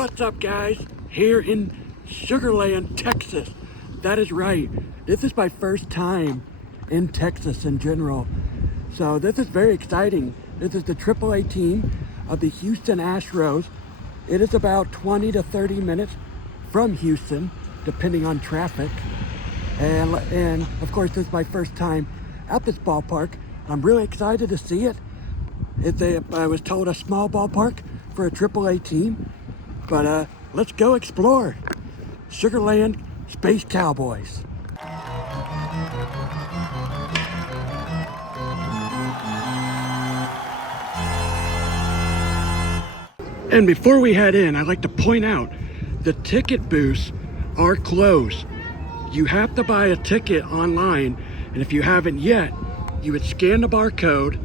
What's up, guys? Here in Sugarland, Texas. That is right. This is my first time in Texas in general. So this is very exciting. This is the AAA team of the Houston Astros. It is about 20 to 30 minutes from Houston, depending on traffic. And of course, this is my first time at this ballpark. I'm really excited to see it. I was told a small ballpark for a AAA team. But let's go explore Land Space Cowboys. And before we head in, I'd like to point out the ticket booths are closed. You have to buy a ticket online, and if you haven't yet, you would scan the barcode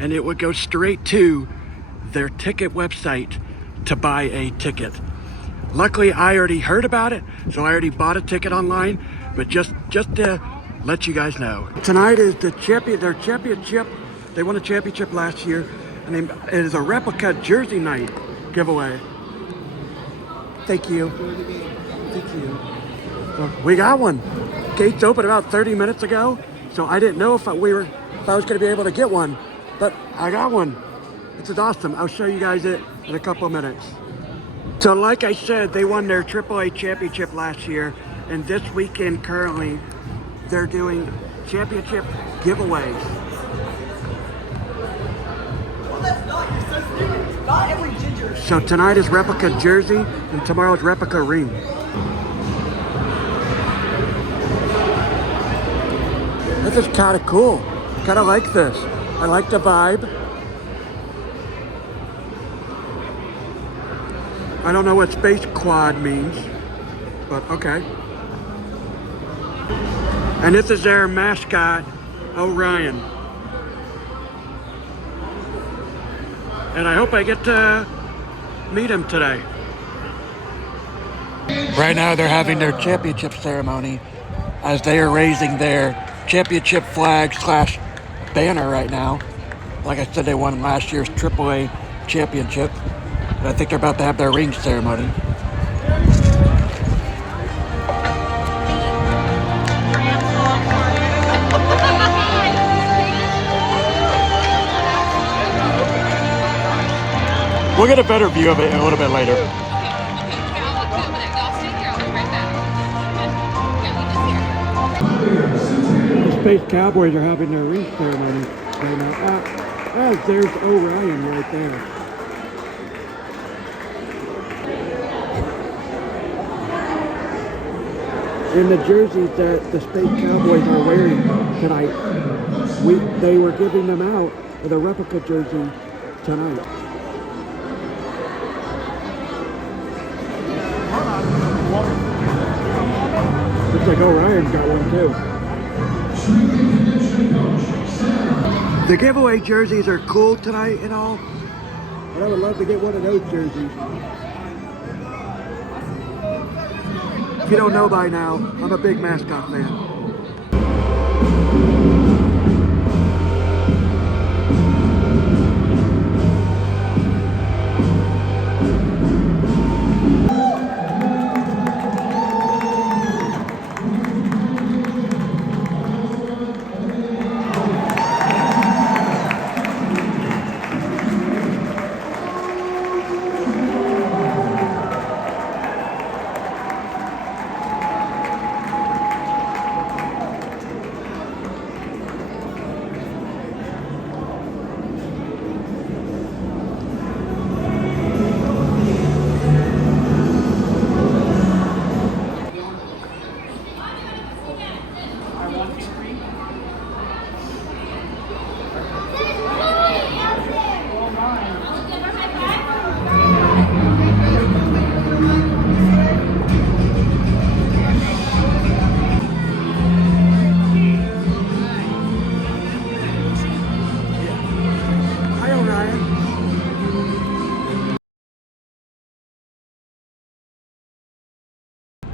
and it would go straight to their ticket website to buy a ticket. Luckily, I already heard about it, so I already bought a ticket online, but just to let you guys know. Tonight is their championship. They won a championship last year, and it is a replica jersey night giveaway. Thank you. Thank you. So we got one. Gates opened about 30 minutes ago, so I didn't know if I was going to be able to get one, but I got one. This is awesome. I'll show you guys it in a couple of minutes. So like I said, they won their AAA championship last year, and this weekend currently, they're doing championship giveaways. Well, that's not. You're so stupid. Not every ginger. So tonight is replica jersey, and tomorrow's replica ring. This is kind of cool. Kind of like this. I like the vibe. I don't know what Space Quad means, but okay. And this is their mascot, Orion. And I hope I get to meet him today. Right now they're having their championship ceremony as they are raising their championship flag / banner right now. Like I said, they won last year's AAA championship. And I think they're about to have their ring ceremony. We'll get a better view of it a little bit later. The Space Cowboys are having their ring ceremony right now. There's Orion right there. In the jerseys that the Space Cowboys are wearing tonight, they were giving them out with a replica jersey tonight. Looks like Orion's got one too. The giveaway jerseys are cool tonight and all, but I would love to get one of those jerseys. If you don't know by now, I'm a big mascot fan.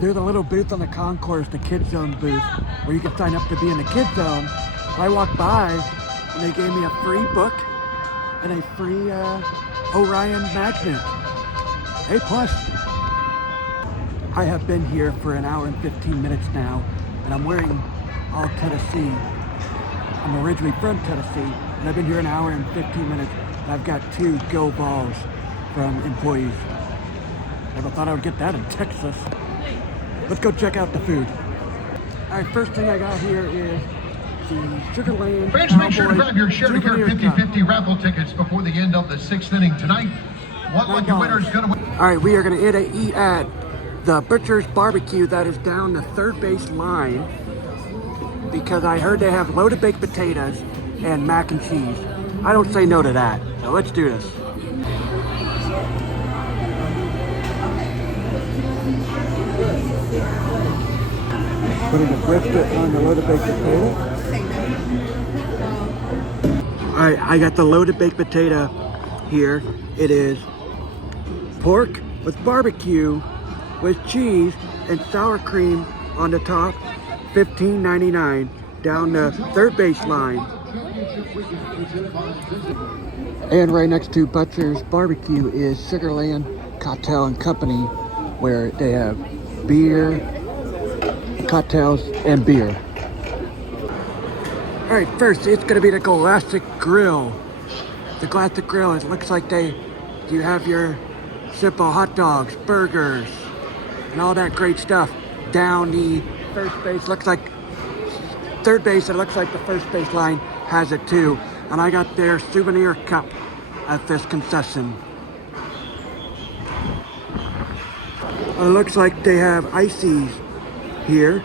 There's a little booth on the concourse, the Kids Zone booth, where you can sign up to be in the Kids Zone. I walked by and they gave me a free book and a free Orion magnet. A plus. I have been here for an hour and 15 minutes now, and I'm wearing all Tennessee. I'm originally from Tennessee, and I've been here an hour and 15 minutes, and I've got 2 go balls from employees. Never thought I would get that in Texas. Let's go check out the food. All right, first thing I got here is the Sugarland Fans, Cowboys make sure to grab your share to Souvenir your Cup. 50-50 raffle tickets before the end of the 6th inning tonight. What lucky winner is going to win? All right, we are going to eat at the Butcher's Barbecue that is down the third base line because I heard they have loaded baked potatoes and mac and cheese. I don't say no to that, so let's do this. Putting a brisket on the loaded baked potato. All right, I got the loaded baked potato here. It is pork with barbecue with cheese and sour cream on the top, $15.99 down the third base line. And right next to Butcher's Barbecue is Sugarland Cocktail and Company, where they have beer, cocktails, and beer. All right, first it's gonna be the Galactic Grill. The Galactic Grill, it looks like you have your simple hot dogs, burgers, and all that great stuff down the first base. Looks like third base, it looks like the first base line has it too. And I got their souvenir cup at this concession. It looks like they have ices here.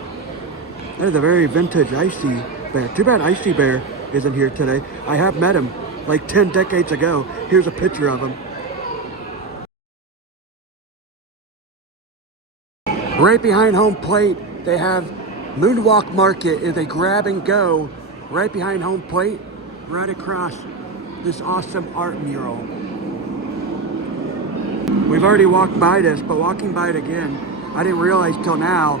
They're the very vintage Icy Bear. Too bad Icy Bear isn't here today. I have met him like 10 decades ago. Here's a picture of him. Right behind home plate, they have Moonwalk Market is a grab and go right behind home plate, right across this awesome art mural. We've already walked by this, but walking by it again, I didn't realize till now,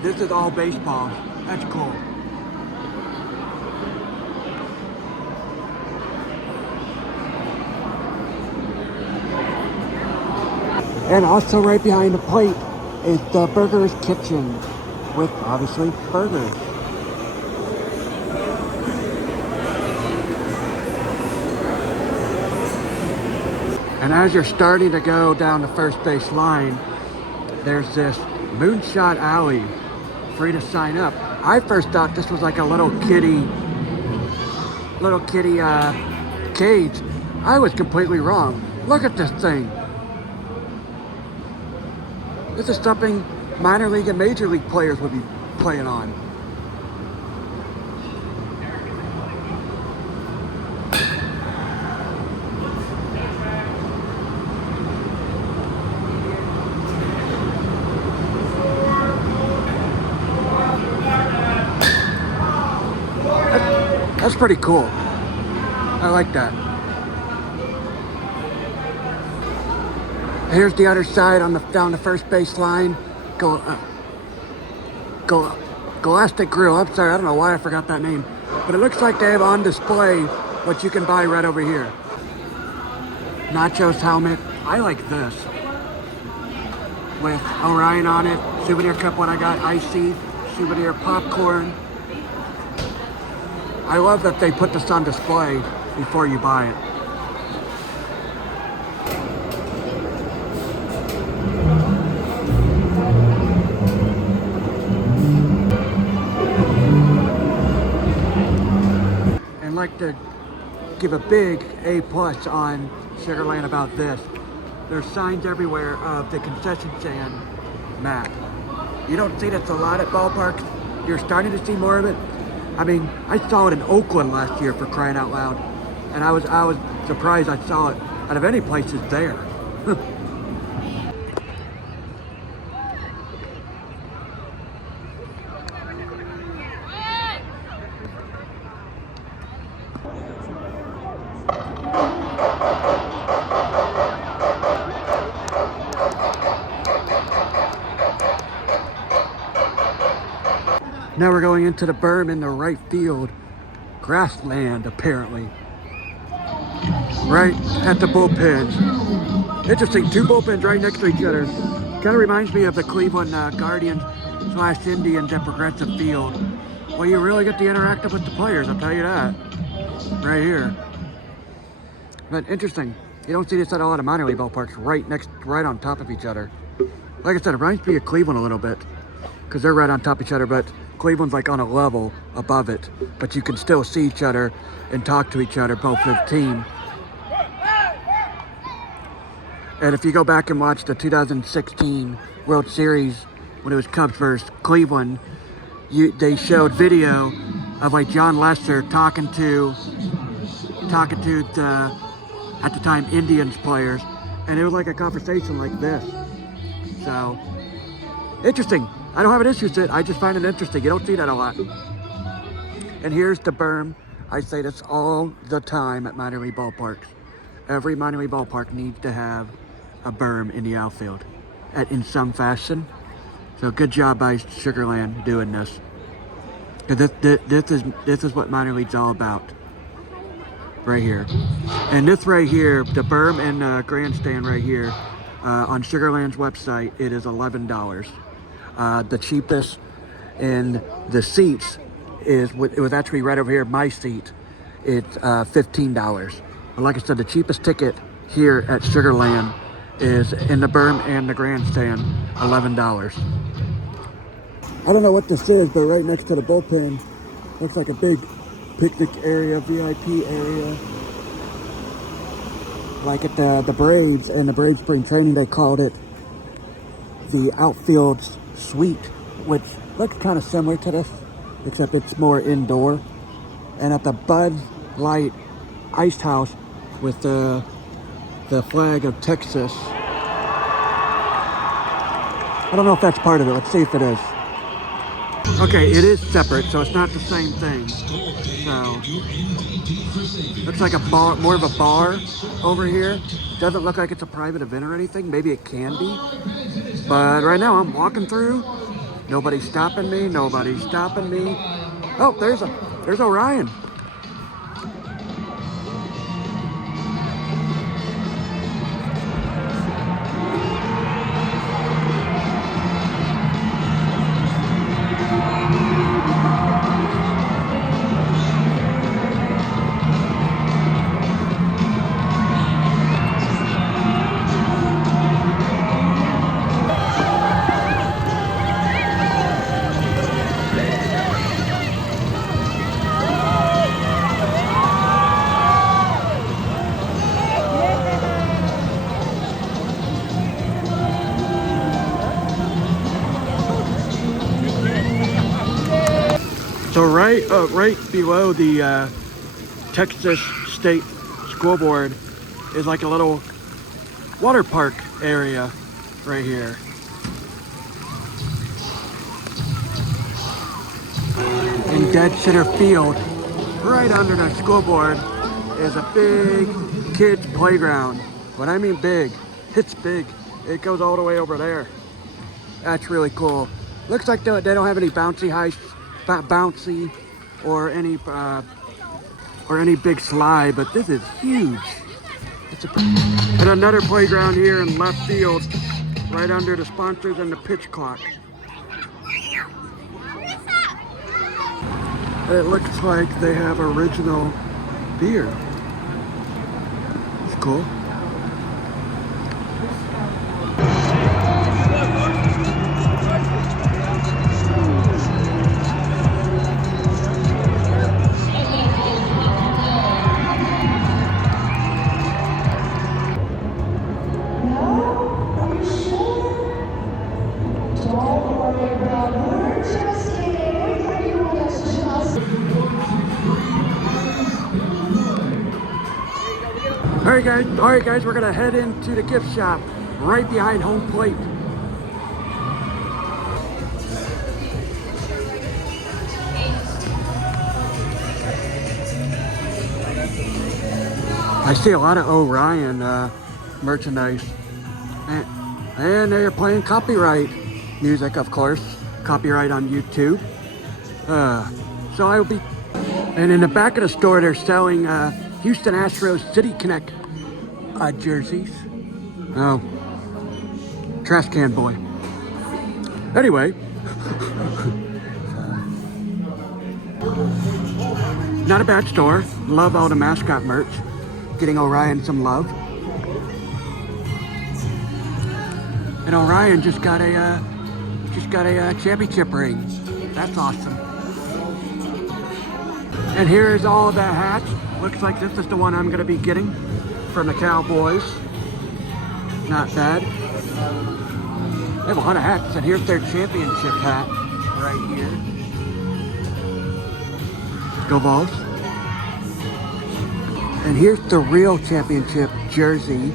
this is all baseball. That's cool. And also right behind the plate is the Burger's Kitchen with obviously burgers. And as you're starting to go down the first base line, there's this Moonshot Alley, free to sign up. I first thought this was like a little kitty cage. I was completely wrong. Look at this thing. This is something minor league and major league players would be playing on. That's pretty cool. I like that. Here's the other side on down the first base line. Galactic Grill. I'm sorry, I don't know why I forgot that name. But it looks like they have on display what you can buy right over here. Nachos helmet. I like this. With Orion on it. Souvenir cup when I got icy. Souvenir popcorn. I love that they put this on display before you buy it. And like to give a big A+ on Sugarland about this. There's signs everywhere of the concession stand map. You don't see this a lot at ballparks. You're starting to see more of it. I mean, I saw it in Oakland last year, for crying out loud. And I was surprised I saw it out of any places there. Now we're going into the berm in the right field. Grassland, apparently. Right at the bullpen. Interesting, two bullpens right next to each other. Kind of reminds me of the Cleveland Guardians / Indians at Progressive Field. Well, you really get to interact with the players, I'll tell you that. Right here. But interesting. You don't see this at a lot of minor league ballparks right on top of each other. Like I said, it reminds me of Cleveland a little bit, because they're right on top of each other, but Cleveland's like on a level above it. But you can still see each other and talk to each other, both the team. And if you go back and watch the 2016 World Series, when it was Cubs versus Cleveland, they showed video of like John Lester talking to the, at the time, Indians players, and it was like a conversation like this. So, interesting. I don't have an issue with it, I just find it interesting. You don't see that a lot. And here's the berm. I say this all the time at minor league ballparks. Every minor league ballpark needs to have a berm in the outfield in some fashion. So good job by Sugarland doing this. This is what minor league's all about. Right here. And this right here, the berm and grandstand right here, on Sugarland's website, it is $11. The cheapest in the seats it was actually right over here, my seat. It's $15. But like I said, the cheapest ticket here at Sugarland is in the berm and the grandstand, $11. I don't know what this is, but right next to the bullpen, looks like a big picnic area, VIP area. Like at the Braves and the Braves spring training, they called it the outfield suite, which looks kind of similar to this, except it's more indoor. And at the Bud Light Ice House with the flag of Texas. I don't know if that's part of it. Let's see if it is. Okay, it is separate, so it's not the same thing. So, looks like a bar, more of a bar over here. Doesn't look like it's a private event or anything. Maybe it can be. But right now I'm walking through. Nobody's stopping me. Nobody's stopping me. Oh, there's Orion. So right below the Texas State School Board is like a little water park area right here. In dead center field, right under the school board, is a big kids playground. When I mean big, it's big. It goes all the way over there. That's really cool. Looks like they don't have any bouncy or any big slide, but this is huge. And another playground here in left field, right under the sponsors and the pitch clock. It looks like they have original beer. It's cool. All right, guys, we're gonna head into the gift shop right behind home plate. I see a lot of Orion merchandise, and they're playing copyright music, of course, copyright on YouTube. So I will be, and in the back of the store, they're selling Houston Astros City Connect jerseys. Oh, trash can boy. Anyway, not a bad store. Love all the mascot merch. Getting Orion some love. And Orion just got a championship ring. That's awesome. And here's all the hats. Looks like this is the one I'm gonna be getting from the Cowboys. Not bad. They have a lot of hats, and here's their championship hat right here. Go Vols. And here's the real championship jersey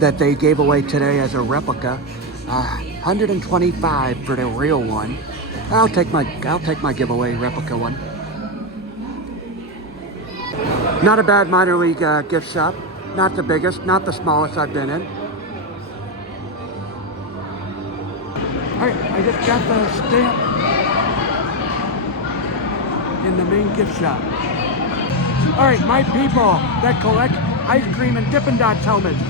that they gave away today as a replica. $125 for the real one. I'll take my giveaway replica one. Not a bad minor league gift shop. Not the biggest, not the smallest I've been in. Alright, I just got the stamp in the main gift shop. Alright, my people that collect ice cream and Dippin' Dots helmets.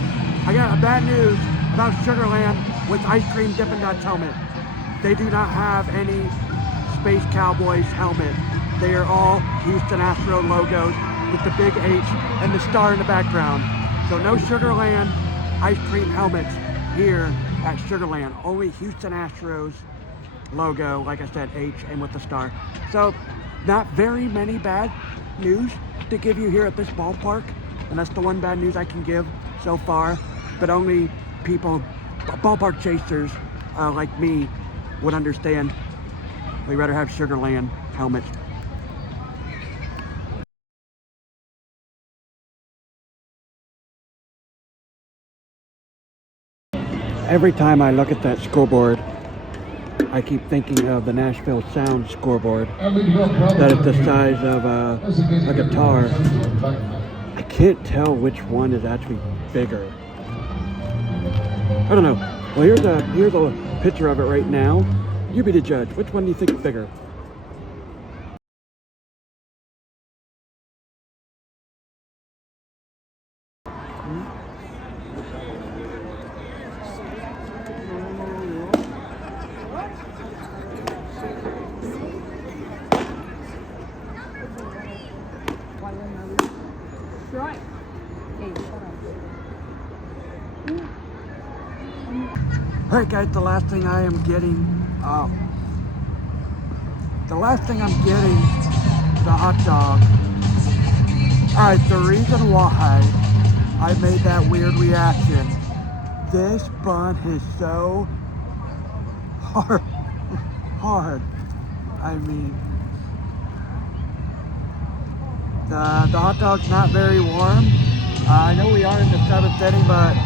I got a bad news about Sugarland with ice cream Dippin' Dots helmet. They do not have any Space Cowboys helmet. They are all Houston Astros logos with the big H and the star in the background. So no Sugarland ice cream helmets here at Sugarland. Only Houston Astros logo, like I said, H and with the star. So not very many bad news to give you here at this ballpark. And that's the one bad news I can give so far. But only people, ballpark chasers like me would understand. We'd rather have Sugarland helmets. Every time I look at that scoreboard, I keep thinking of the Nashville Sound scoreboard that is the size of a guitar. I can't tell which one is actually bigger. I don't know. Well, here's a picture of it right now. You be the judge. Which one do you think is bigger? Right. Alright guys, the last thing I'm getting, the hot dog. Alright, the reason why I made that weird reaction, this bun is so hard. I mean, the hot dog's not very warm. I know we are in the 7th inning, but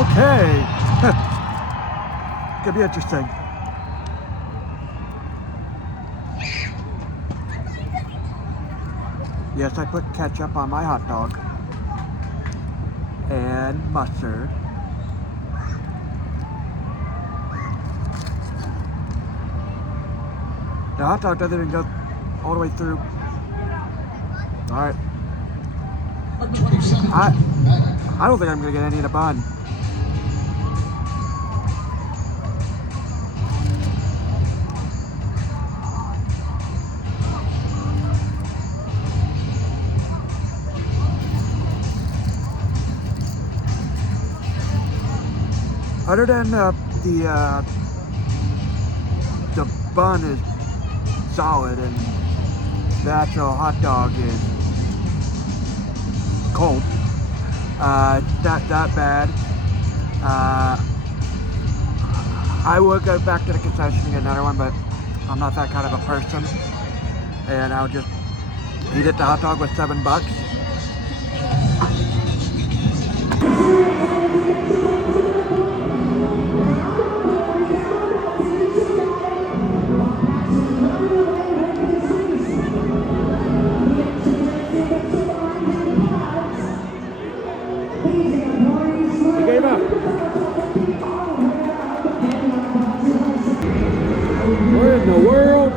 okay. Could be interesting. Yes, I put ketchup on my hot dog. And mustard. The hot dog doesn't even go all the way through. Alright. I don't think I'm gonna get any in a bun. Other than the bun is solid and the actual hot dog is cold, not that bad. I would go back to the concession and get another one, but I'm not that kind of a person, and I'll just eat it. The hot dog was $7. Where in the world?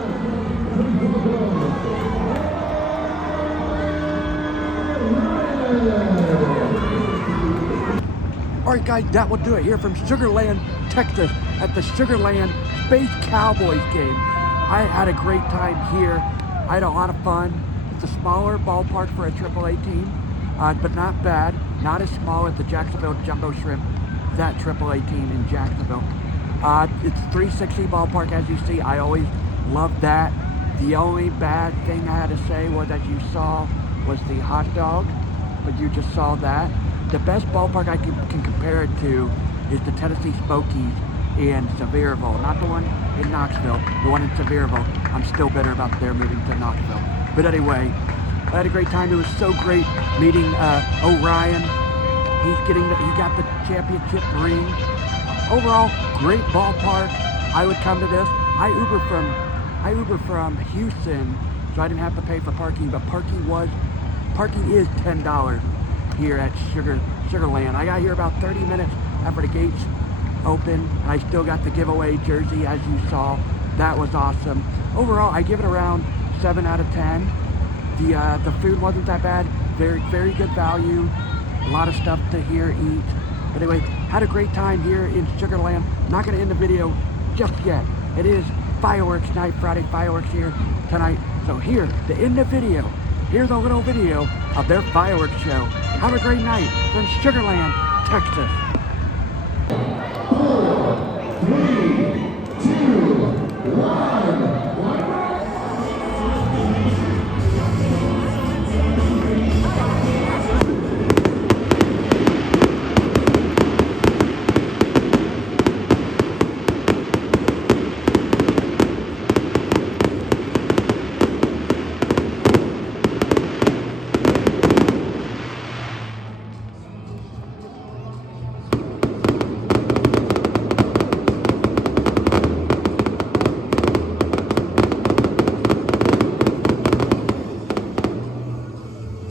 All right, guys, that will do it here from Sugarland, Texas, at the Sugarland Space Cowboys game. I had a great time here. I had a lot of fun. It's a smaller ballpark for a AAA team, but not bad. Not as small as the Jacksonville Jumbo Shrimp, that AAA team in Jacksonville. It's 360 ballpark, as you see. I always loved that. The only bad thing I had to say was, as you saw, was the hot dog, but you just saw that. The best ballpark I can compare it to is the Tennessee Smokies in Sevierville, not the one in Knoxville, the one in Sevierville. I'm still bitter about their moving to Knoxville. But anyway, I had a great time. It was so great meeting Orion. He got the championship ring. Overall, great ballpark. I would come to this. I Uber from Houston, so I didn't have to pay for parking, but parking is $10 here at Sugarland. I got here about 30 minutes after the gates open, and I still got the giveaway jersey, as you saw. That was awesome. Overall, I give it around 7 out of 10. The food wasn't that bad. Very good value. A lot of stuff to eat. But anyway, had a great time here in Sugarland. Not going to end the video just yet. It is fireworks night, Friday fireworks here tonight. So here, to end the video, here's a little video of their fireworks show. Have a great night from Sugarland, Texas.